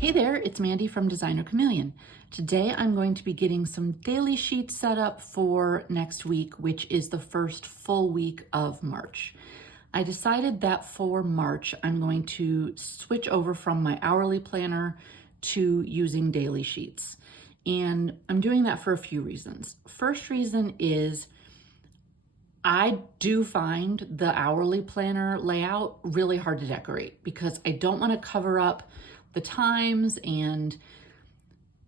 Hey there, it's Mandy from Designer Chameleon. Today I'm going to be getting some daily sheets set up for next week, which is the first full week of March. I decided that for March, I'm going to switch over from my hourly planner to using daily sheets. And I'm doing that for a few reasons. First reason is I do find the hourly planner layout really hard to decorate because I don't want to cover up the times and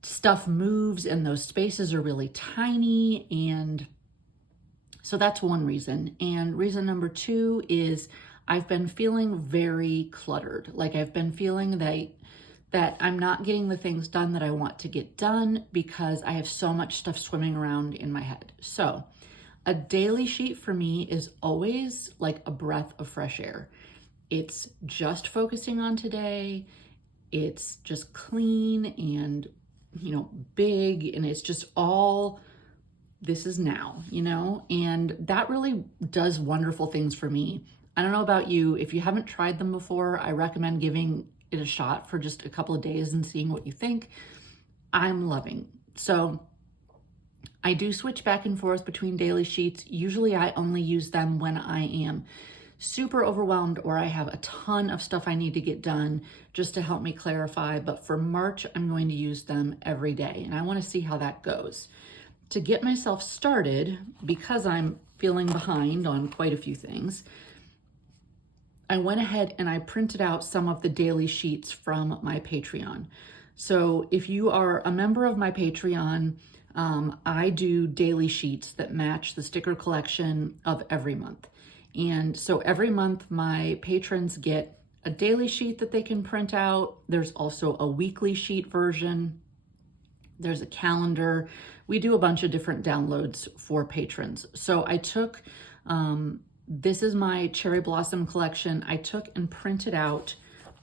stuff moves and those spaces are really tiny. And so that's one reason. And reason number two is I've been feeling very cluttered. Like I've been feeling that I'm not getting the things done that I want to get done because I have so much stuff swimming around in my head. So a daily sheet for me is always like a breath of fresh air. It's just focusing on today. It's just clean and, big, and it's just all, this is now, and that really does wonderful things for me. I don't know about you. If you haven't tried them before, I recommend giving it a shot for just a couple of days and seeing what you think. I'm loving. So I do switch back and forth between daily sheets. Usually I only use them when I am super overwhelmed or I have a ton of stuff I need to get done just to help me clarify. But for March, I'm going to use them every day and I want to see how that goes. To get myself started, because I'm feeling behind on quite a few things, I went ahead and I printed out some of the daily sheets from my Patreon. So if you are a member of my Patreon, I do daily sheets that match the sticker collection of every month. And so every month my patrons get a daily sheet that they can print out. There's also a weekly sheet version. There's a calendar. We do a bunch of different downloads for patrons. So I took, this is my cherry blossom collection. I took and printed out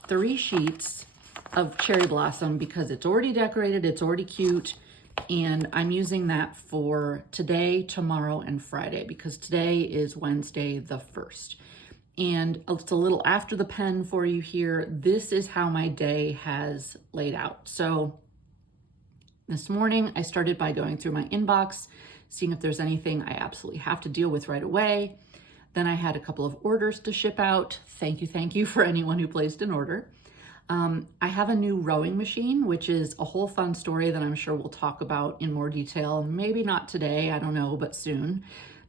3 sheets of cherry blossom because it's already decorated, it's already cute. And I'm using that for today, tomorrow, and Friday because today is Wednesday the 1st. And it's a little after the pen for you here. This is how my day has laid out. So this morning, I started by going through my inbox, seeing if there's anything I absolutely have to deal with right away. Then I had a couple of orders to ship out. Thank you for anyone who placed an order. I have a new rowing machine, which is a whole fun story that I'm sure we'll talk about in more detail. Maybe not today, I don't know, but soon,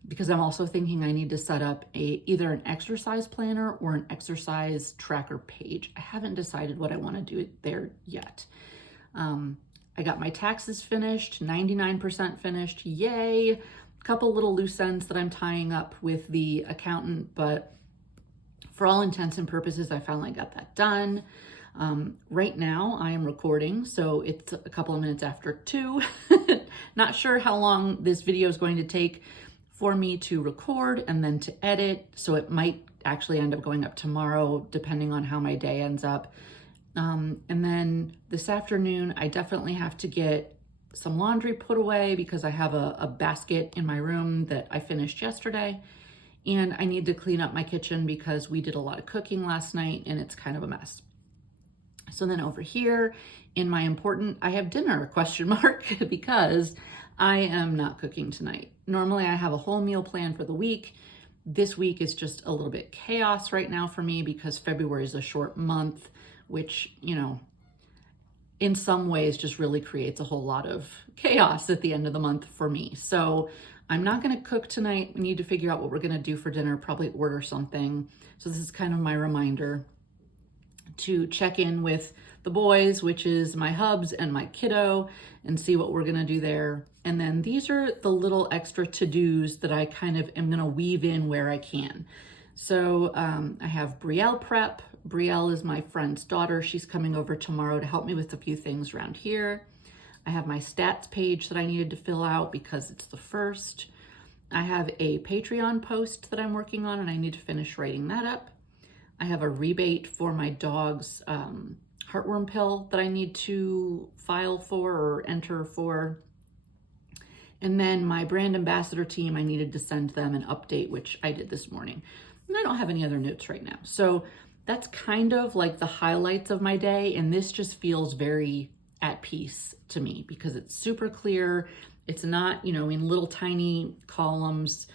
because I'm also thinking I need to set up either an exercise planner or an exercise tracker page. I haven't decided what I want to do there yet. I got my taxes finished, 99% finished, yay. A couple little loose ends that I'm tying up with the accountant, but for all intents and purposes, I finally got that done. Right now I am recording, so it's a couple of minutes after 2. Not sure how long this video is going to take for me to record and then to edit, so it might actually end up going up tomorrow depending on how my day ends up. And then this afternoon I definitely have to get some laundry put away because I have a basket in my room that I finished yesterday, and I need to clean up my kitchen because we did a lot of cooking last night and it's kind of a mess. So then over here in my important, I have dinner ? Because I am not cooking tonight. Normally I have a whole meal plan for the week. This week is just a little bit chaos right now for me because February is a short month, which, in some ways just really creates a whole lot of chaos at the end of the month for me. So I'm not going to cook tonight. We need to figure out what we're going to do for dinner, probably order something. So this is kind of my reminder to check in with the boys, which is my hubs and my kiddo, and see what we're gonna do there. And then these are the little extra to-dos that I kind of am gonna weave in where I can. So I have Brielle prep. Brielle is my friend's daughter. She's coming over tomorrow to help me with a few things around here. I have my stats page that I needed to fill out because it's the 1st. I have a Patreon post that I'm working on and I need to finish writing that up. I have a rebate for my dog's heartworm pill that I need to file for or enter for. And then my brand ambassador team, I needed to send them an update, which I did this morning. And I don't have any other notes right now. So that's kind of like the highlights of my day. And this just feels very at peace to me because it's super clear. It's not, you know, in little tiny columns.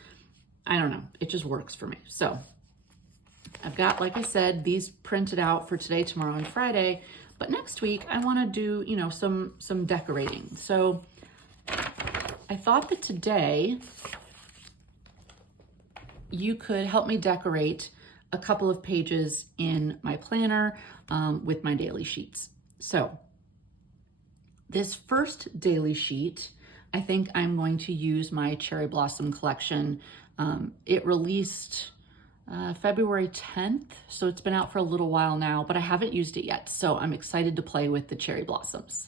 I don't know. It just works for me. So I've got, like I said, these printed out for today, tomorrow, and Friday. But next week I want to do, you know, some decorating. So I thought that today you could help me decorate a couple of pages in my planner with my daily sheets. So this first daily sheet, I think I'm going to use my Cherry Blossom collection. It released February 10th, so it's been out for a little while now, but I haven't used it yet. So I'm excited to play with the cherry blossoms.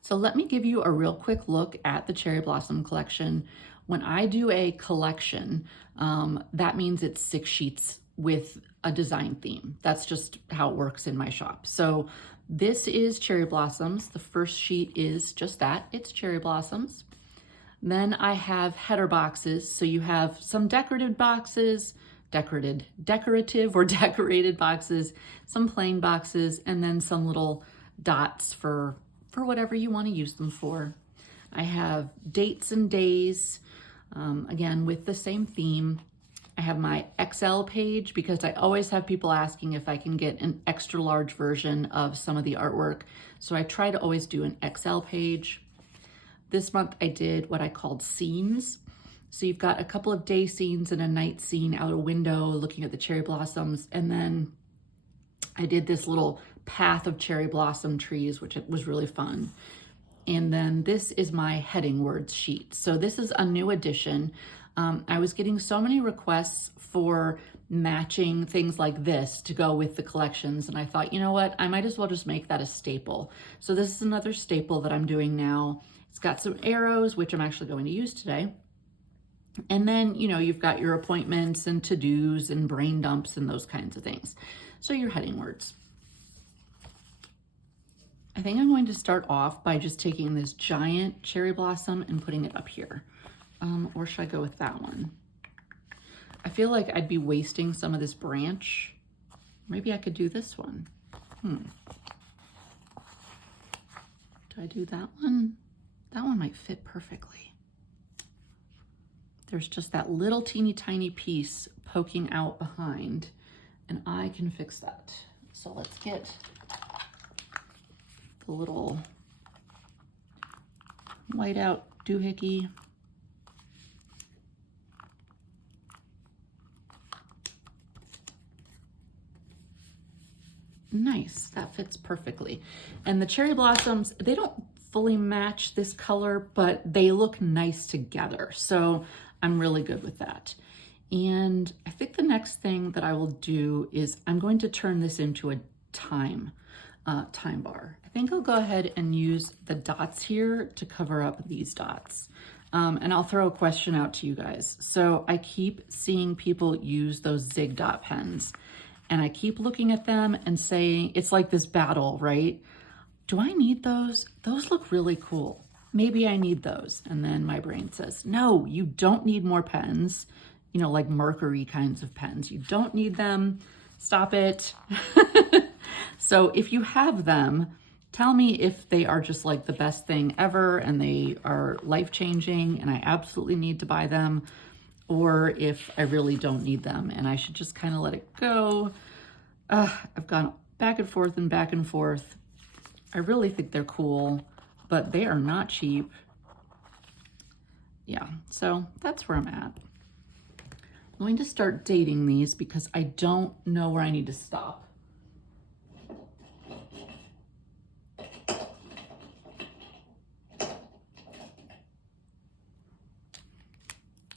So let me give you a real quick look at the Cherry Blossom collection. When I do a collection, that means it's 6 sheets with a design theme. That's just how it works in my shop. So this is Cherry Blossoms. The first sheet is just that, it's Cherry Blossoms. Then I have header boxes. So you have some decorative boxes, decorative or decorated boxes, some plain boxes, and then some little dots for whatever you want to use them for. I have dates and days, again, with the same theme. I have my XL page because I always have people asking if I can get an extra large version of some of the artwork. So I try to always do an XL page. This month I did what I called scenes. So you've got a couple of day scenes and a night scene out a window looking at the cherry blossoms. And then I did this little path of cherry blossom trees, which was really fun. And then this is my heading words sheet. So this is a new addition. I was getting so many requests for matching things like this to go with the collections. And I thought, you know what, I might as well just make that a staple. So this is another staple that I'm doing now. It's got some arrows, which I'm actually going to use today. And then, you know, you've got your appointments and to-dos and brain dumps and those kinds of things. So your heading words. I think I'm going to start off by just taking this giant cherry blossom and putting it up here. Or should I go with that one? I feel like I'd be wasting some of this branch. Maybe I could do this one. Do I do that one? That one might fit perfectly. There's just that little teeny tiny piece poking out behind, and I can fix that. So let's get the little whiteout doohickey. Nice, that fits perfectly. And the cherry blossoms, they don't fully match this color, but they look nice together. So I'm really good with that. And I think the next thing that I will do is I'm going to turn this into a time bar. I think I'll go ahead and use the dots here to cover up these dots. And I'll throw a question out to you guys. So I keep seeing people use those Zig dot pens, and I keep looking at them and saying, it's like this battle, right? Do I need those? Those look really cool. Maybe I need those. And then my brain says, no, you don't need more pens, you know, like Mercury kinds of pens. You don't need them. Stop it. So if you have them, tell me if they are just like the best thing ever and they are life-changing and I absolutely need to buy them, or if I really don't need them and I should just kind of let it go. I've gone back and forth and back and forth. I really think they're cool, but they are not cheap. Yeah, so that's where I'm at. I'm going to start dating these because I don't know where I need to stop.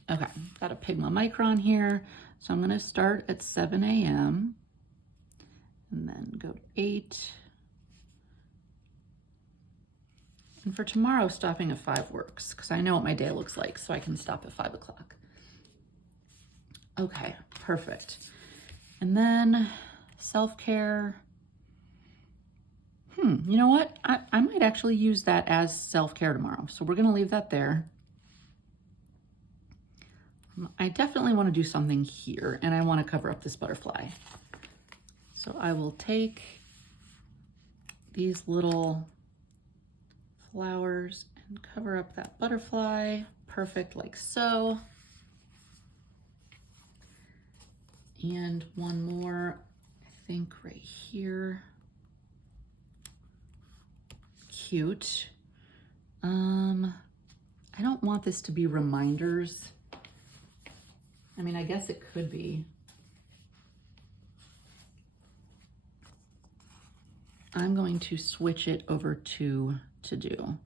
Okay, got a Pigma Micron here. So I'm gonna start at 7 a.m. and then go to 8. And for tomorrow, stopping at 5 works because I know what my day looks like, so I can stop at 5 o'clock. Okay, perfect. And then self-care. You know what? I might actually use that as self-care tomorrow. So we're gonna leave that there. I definitely want to do something here, and I want to cover up this butterfly. So I will take these little flowers and cover up that butterfly, perfect, like so. And one more, I think right here. Cute. I don't want this to be reminders. I mean, I guess it could be. I'm going to switch it over to do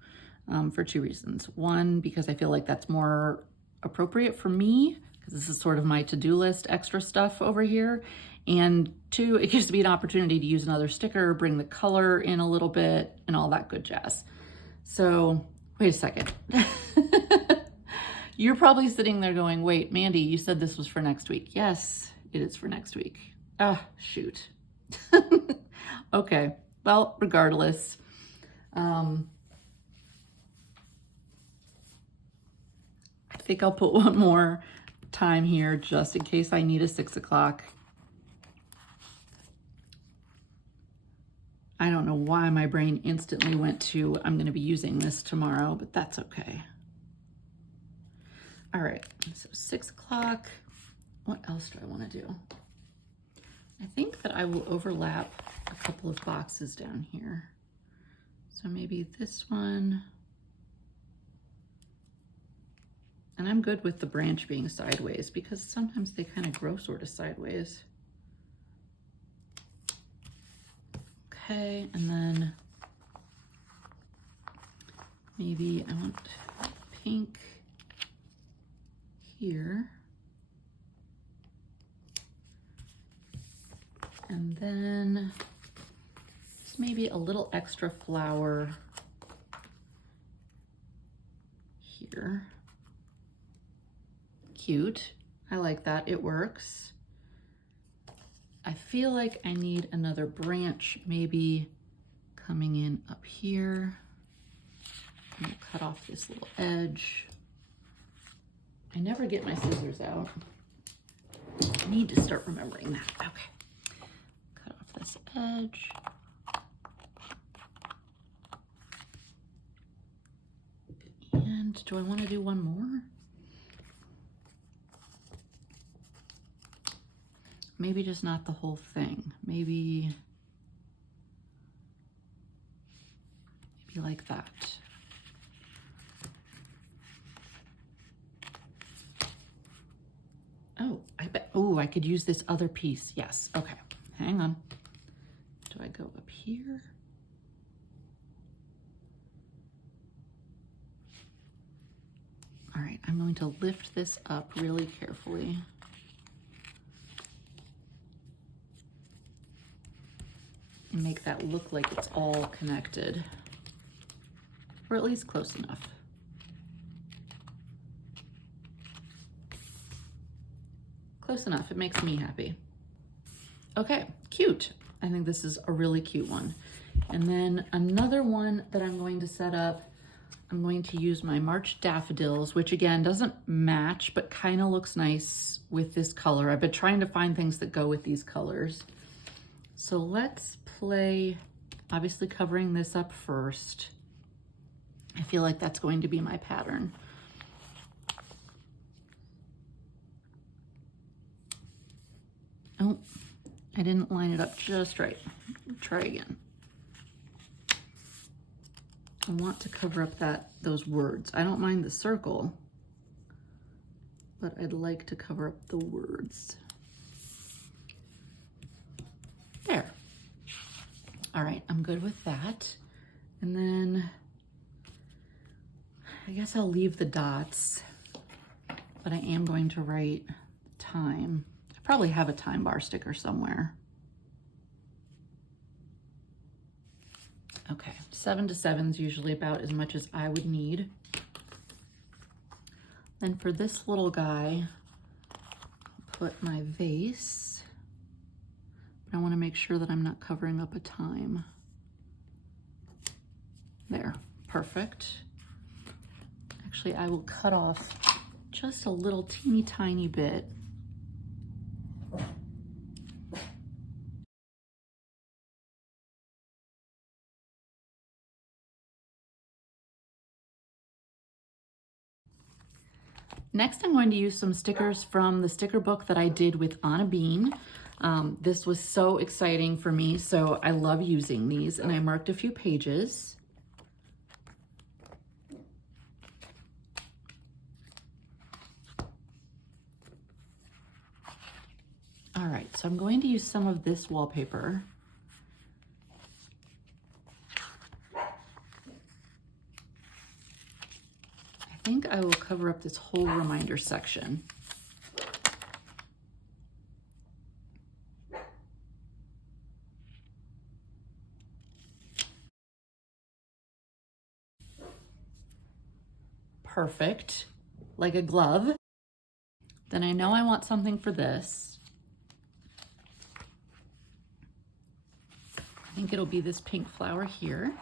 for two reasons. One, because I feel like that's more appropriate for me, because this is sort of my to-do list extra stuff over here. And two, it gives me an opportunity to use another sticker, bring the color in a little bit and all that good jazz. So wait a second. You're probably sitting there going, wait, Mandy, you said this was for next week. Yes, it is for next week. Ah, shoot. Okay, well, regardless. I think I'll put one more time here just in case I need a 6 o'clock. I don't know why my brain instantly went to, I'm going to be using this tomorrow, but that's okay. All right, so 6 o'clock. What else do I want to do? I think that I will overlap a couple of boxes down here. So maybe this one. And I'm good with the branch being sideways because sometimes they kind of grow sort of sideways. Okay, and then maybe I want pink here. And then just maybe a little extra flower here. Cute. I like that. It works. I feel like I need another branch maybe coming in up here. I'm gonna cut off this little edge. I never get my scissors out. I need to start remembering that. Okay. Cut off this edge. And do I want to do one more? Maybe just not the whole thing. Maybe like that. Oh, I bet, oh, I could use this other piece. Yes, okay, hang on. Do I go up here? All right, I'm going to lift this up really carefully. And make that look like it's all connected, or at least close enough. Close enough, it makes me happy. Okay, cute. I think this is a really cute one. And then another one that I'm going to set up, I'm going to use my March daffodils, which again doesn't match, but kind of looks nice with this color. I've been trying to find things that go with these colors. So let's play, obviously covering this up first. I feel like that's going to be my pattern. Oh, I didn't line it up just right. Try again. I want to cover up those words. I don't mind the circle, but I'd like to cover up the words. There. All right, I'm good with that. And then I guess I'll leave the dots, but I am going to write time. I probably have a time bar sticker somewhere. Okay, 7 to 7 is usually about as much as I would need. Then for this little guy, I'll put my vase. But I want to make sure that I'm not covering up a time. There, perfect. Actually, I will cut off just a little teeny tiny bit Next, I'm going to use some stickers from the sticker book that I did with Anna Bean. This was so exciting for me, so I love using these, and I marked a few pages. All right, so I'm going to use some of this wallpaper. I think I will cover up this whole reminder section. Perfect, like a glove. Then I know I want something for this. I think it'll be this pink flower here.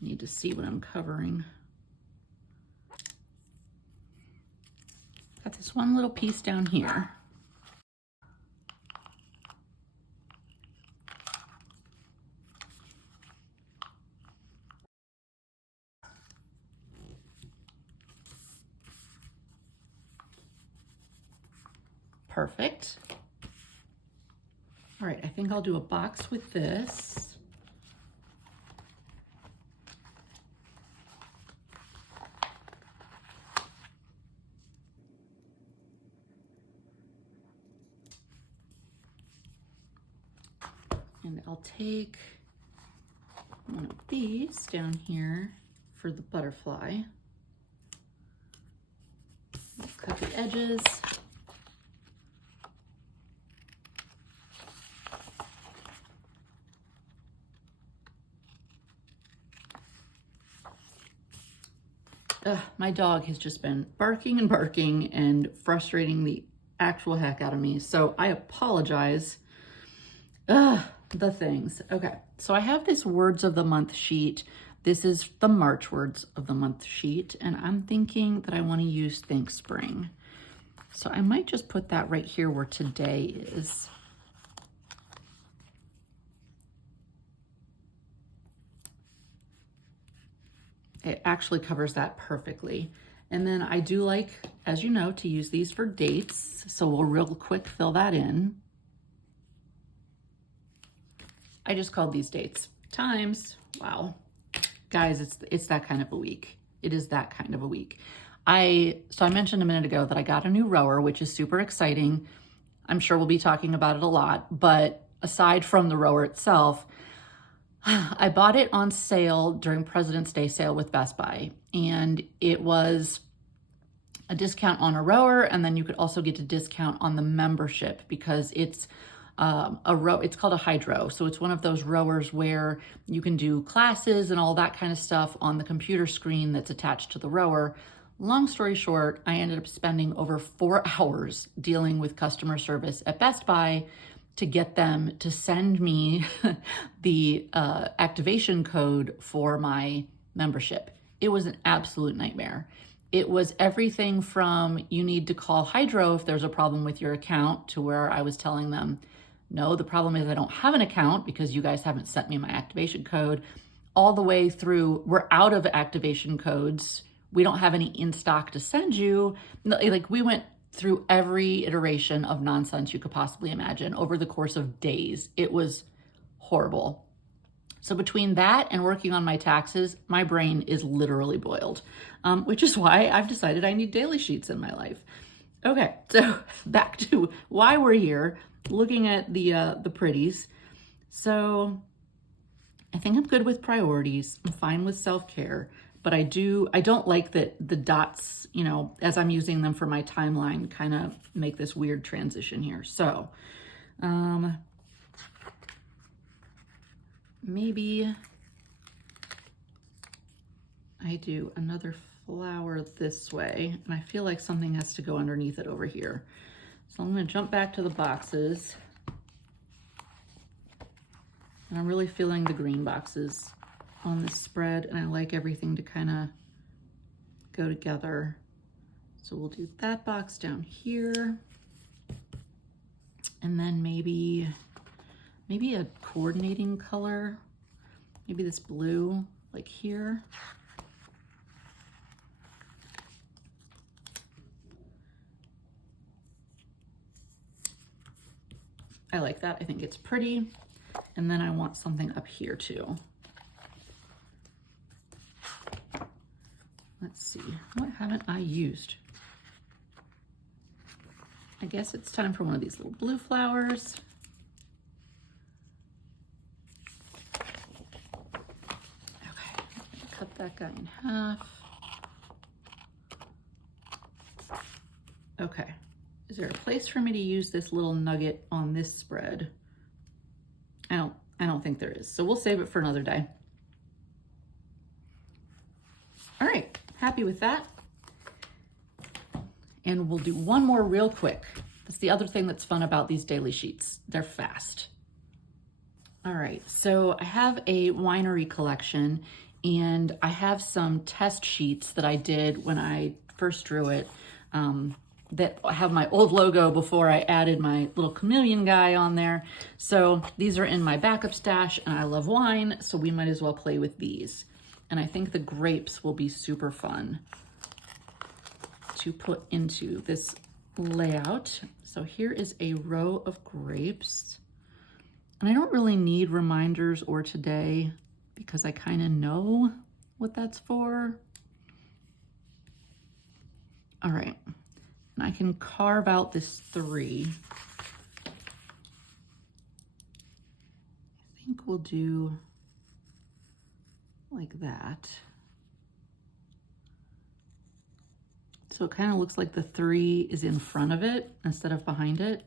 Need to see what I'm covering. Got this one little piece down here. Perfect. All right, I think I'll do a box with this. And I'll take one of these down here for the butterfly. Cut the edges. My dog has just been barking and barking and frustrating the actual heck out of me. So I apologize. The things. Okay, so I have this words of the month sheet. This is the March words of the month sheet, and I'm thinking that I want to use Think Spring. So I might just put that right here where today is. It actually covers that perfectly. And then I do like, as you know, to use these for dates. So we'll real quick fill that in. I just called these dates. Times. Wow. Guys, it's that kind of a week. It is that kind of a week. So I mentioned a minute ago that I got a new rower, which is super exciting. I'm sure we'll be talking about it a lot, but aside from the rower itself, I bought it on sale during President's Day sale with Best Buy, and it was a discount on a rower, and then you could also get a discount on the membership because it's it's called a hydro. So it's one of those rowers where you can do classes and all that kind of stuff on the computer screen that's attached to the rower. Long story short, I ended up spending over 4 hours dealing with customer service at Best Buy to get them to send me the activation code for my membership. It was an absolute nightmare. It was everything from you need to call Hydro if there's a problem with your account, to where I was telling them, no, the problem is I don't have an account because you guys haven't sent me my activation code, all the way through, we're out of activation codes. We don't have any in stock to send you. Like, we went through every iteration of nonsense you could possibly imagine over the course of days. It was horrible. So between that and working on my taxes, my brain is literally boiled, which is why I've decided I need daily sheets in my life. Okay, so back to why we're here, looking at the pretties. So I think I'm good with priorities. I'm fine with self-care, but I don't like that the dots, you know, as I'm using them for my timeline, kind of make this weird transition here. So maybe I do another flower this way, and I feel like something has to go underneath it over here. So I'm going to jump back to the boxes. And I'm really feeling the green boxes on this spread, and I like everything to kind of go together. So we'll do that box down here. And then maybe maybe a coordinating color, maybe this blue, like here. I like that, I think it's pretty. And then I want something up here too. Let's see, what haven't I used? I guess it's time for one of these little blue flowers. Okay, cut that guy in half. Okay, is there a place for me to use this little nugget on this spread? I don't think there is, so we'll save it for another day. All right, happy with that. And we'll do one more real quick. That's the other thing that's fun about these daily sheets. They're fast. All right, so I have a winery collection and I have some test sheets that I did when I first drew it that have my old logo before I added my little chameleon guy on there. So these are in my backup stash and I love wine, so we might as well play with these. And I think the grapes will be super fun to put into this layout. So here is a row of grapes. And I don't really need reminders or today because I kind of know what that's for. All right, and I can carve out this 3. I think we'll do like that. So it kind of looks like the 3 is in front of it instead of behind it.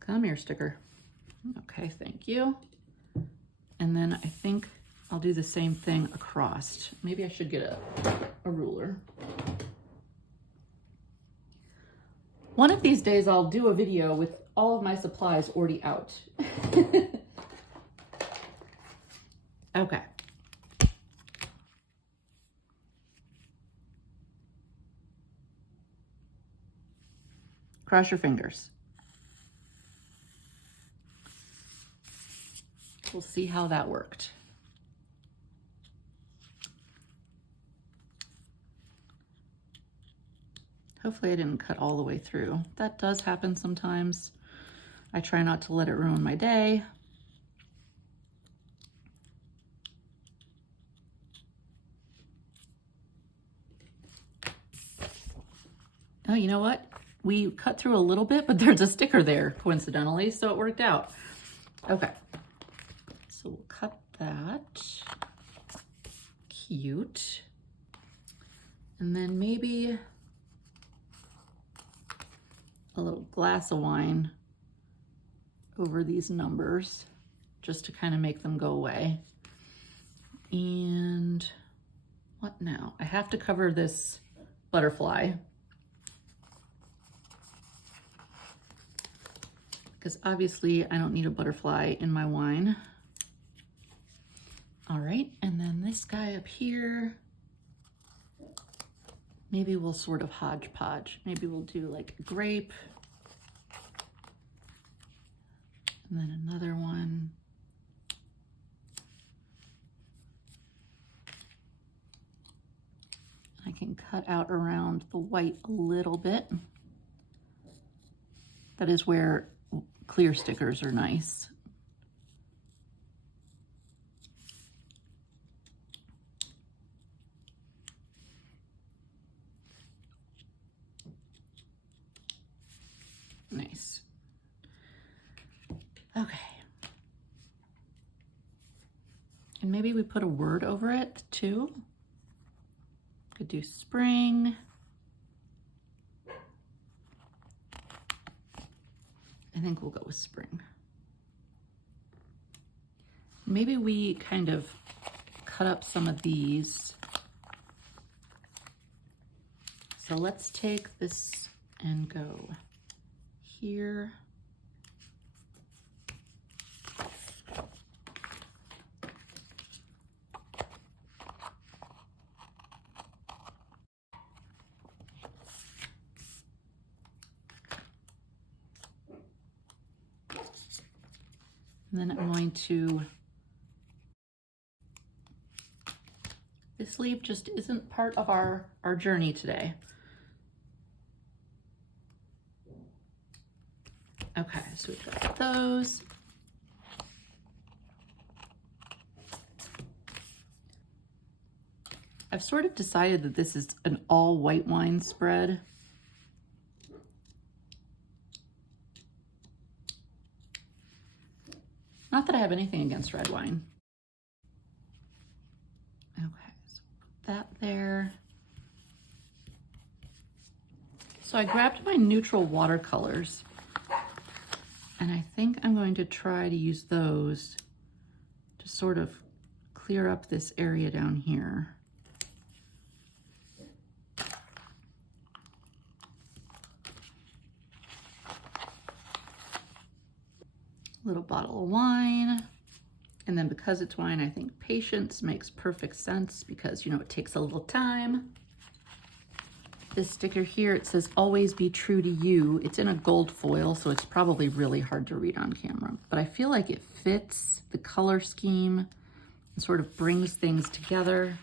Come here, sticker. Okay, thank you. And then I think I'll do the same thing across. Maybe I should get a ruler. One of these days I'll do a video with all of my supplies already out. Okay. Cross your fingers. We'll see how that worked. Hopefully I didn't cut all the way through. That does happen sometimes. I try not to let it ruin my day. Oh, you know what? We cut through a little bit, but there's a sticker there, coincidentally, so it worked out. Okay, so we'll cut that. Cute. And then maybe a little glass of wine over these numbers just to kind of make them go away. And what now? I have to cover this butterfly because obviously I don't need a butterfly in my wine. All right, and then this guy up here, maybe we'll sort of hodgepodge. Maybe we'll do like a grape, and then another one. I can cut out around the white a little bit. That is where clear stickers are nice. Nice. Okay. And maybe we put a word over it too. Could do spring. I think we'll go with spring. Maybe we kind of cut up some of these. So let's take this and go here. And then I'm going to, this leaf just isn't part of our journey today. Okay, so we've got those. I've sort of decided that this is an all white wine spread. Not that I have anything against red wine. Okay, so put that there. So I grabbed my neutral watercolors, and I think I'm going to try to use those to sort of clear up this area down here. Little bottle of wine. And then because it's wine, I think patience makes perfect sense because, you know, it takes a little time. This sticker here, it says, always be true to you. It's in a gold foil, so it's probably really hard to read on camera, but I feel like it fits the color scheme and sort of brings things together.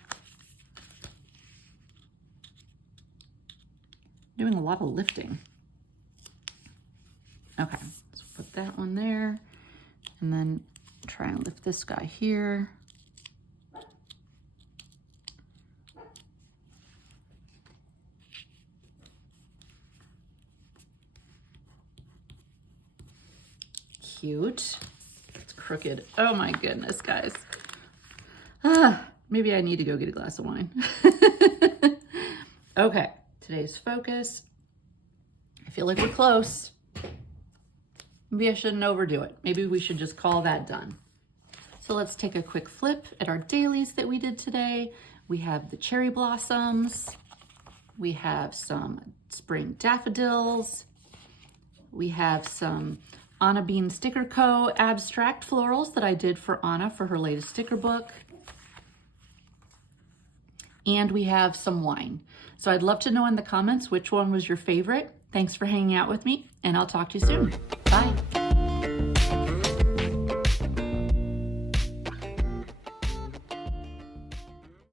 Doing a lot of lifting. Okay, so put that one there. And then try and lift this guy here. Cute. It's crooked. Oh my goodness, guys. Maybe I need to go get a glass of wine. Okay, today's focus. I feel like we're close. Maybe I shouldn't overdo it. Maybe we should just call that done. So let's take a quick flip at our dailies that we did today. We have the cherry blossoms. We have some spring daffodils. We have some Anna Bean Sticker Co. abstract florals that I did for Anna for her latest sticker book. And we have some wine. So I'd love to know in the comments which one was your favorite. Thanks for hanging out with me, and I'll talk to you soon. Bye.